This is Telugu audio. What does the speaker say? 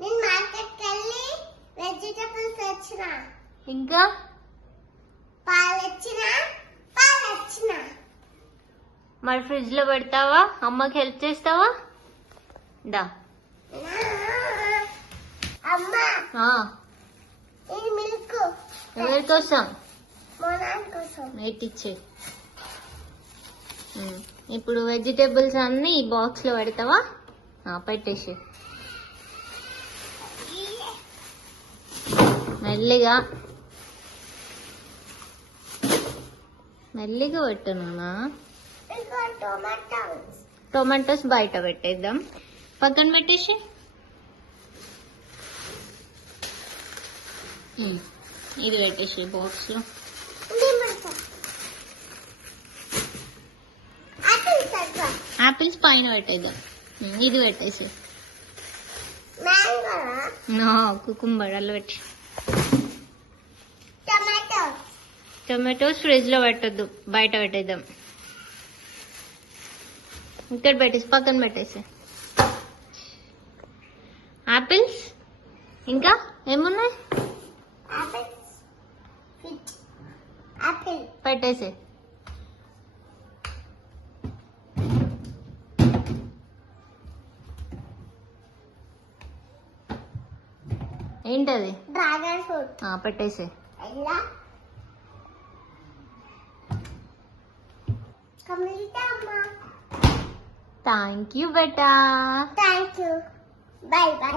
నేను మార్కెట్కి వెళ్ళి వెజిటబుల్స్ వచ్చిన, ఇంకా పాలు వచ్చిన. మరి ఫ్రిడ్జ్ లో పెడతావా? అమ్మకి హెల్ప్ చేస్తావా? దా. అమ్మా ఆ, ఇది మిల్క్ ఎవరి కోసం? మోనాన్ కోసం. ఇచ్చే. ఇప్పుడు వెజిటేబుల్స్ అన్ని ఈ బాక్స్ లో పెడతావా? పెట్టేసి మెల్లిగా మెల్లిగా పెట్టనునా. టొమాటోస్ బయట పెట్టేద్దాం, పక్కన పెట్టేసి. ఇది పెట్టేసి బాక్స్ లో. ఆపిల్స్ పైన పెట్టేద్దాం. ఇది పెట్టేసి కుకుంబర్ అల్ల పెట్టి. టొమాటోస్ ఫ్రిడ్జ్ లో పెట్టొద్దు, బయట పెట్టేద్దాం. ఇక్కడ పెట్టేసి పక్కన పెట్టేసి. ఆపిల్స్ ఇంకా ఏమున్నాయి? పెట్టేసి. ఏంటది? Dragon fruit. పెట్టేసి. థ్యాంక్ యూ బేటా. Thank you. Bye by.